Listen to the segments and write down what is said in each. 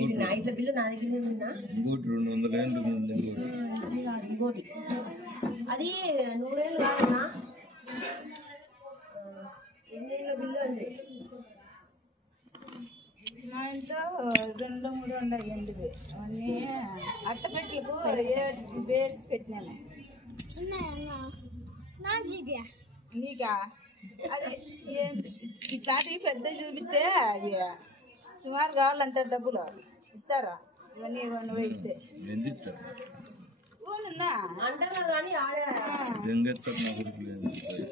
ఇట్లా బిల్లు నా దగ్గర ఇంకోటి అది 100 ఏళ్ళు కాదన్నా. ఎన్నేళ్ళ బిల్లు అండి? మా ఇంట్లో 2-3 ఉన్నాయి ఎండువి. అవన్నీ అట్టపెట్లకు బేడ్స్ పెట్టినాను. నీకా? అది ఇట్లాంటివి పెద్ద చూపిస్తే అది సుమారు కావాలంటారు, డబ్బులు ఇస్తారా? ఇవన్నీ ఇస్తే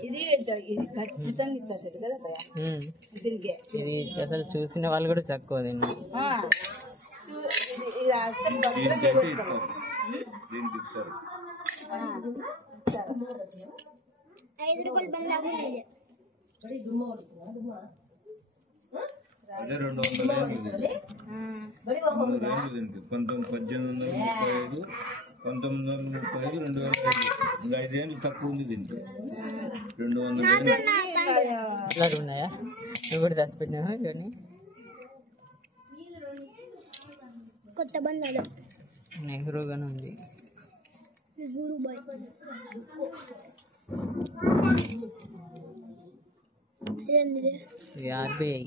ఇది ఖచ్చితంగా ఇస్తారు కదా దీనికి. ఇది అసలు చూసిన వాళ్ళు కూడా తక్కువ. 5 రూపాయలు బంద్ అదే 200 1835 1935 2005 ఇంకా 5 ఏళ్ళు తక్కువ ఉంది దీనికి. 200 ఉన్నాయా? నువ్వు కూడా దాచిపెట్టినావా? ఇవన్నీ కొత్త బంధాలు. నెహ్రూ గానే ఉంది. నెహ్రూ బాయ్ ఇది ఆర్బిఐ.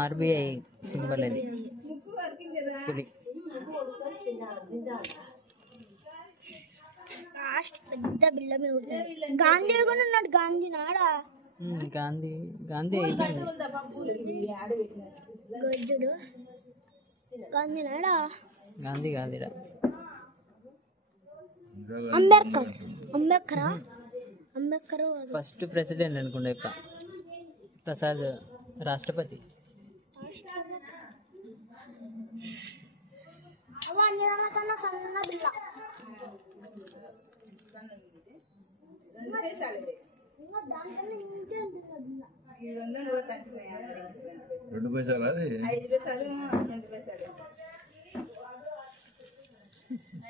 ఆర్బిఐ సింబల్ అది. పెద్ద బిల్ల గాంధీ కూడా ఉన్నాడు. గాంధీ నాడా? గాంధీ అయిపోయింది. గజ్జుడు గాంధీ నాడా? గాంధీ కాదురా, అంబేద్కర్ ఫస్ట్ ప్రెసిడెంట్ అనుకుంటా. ప్రసాద్ రాష్ట్రపతి. కన్నా సన్న బిల్ల. 2 పైసలు అది 5 పైసలు 2 పైసలు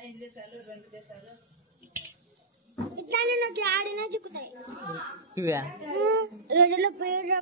5 పైసలు 2 పైసలు ఇట్లానే నాకు ఆడినా చిక్కుతాయి. ఇవే రోజుల్లో పేరు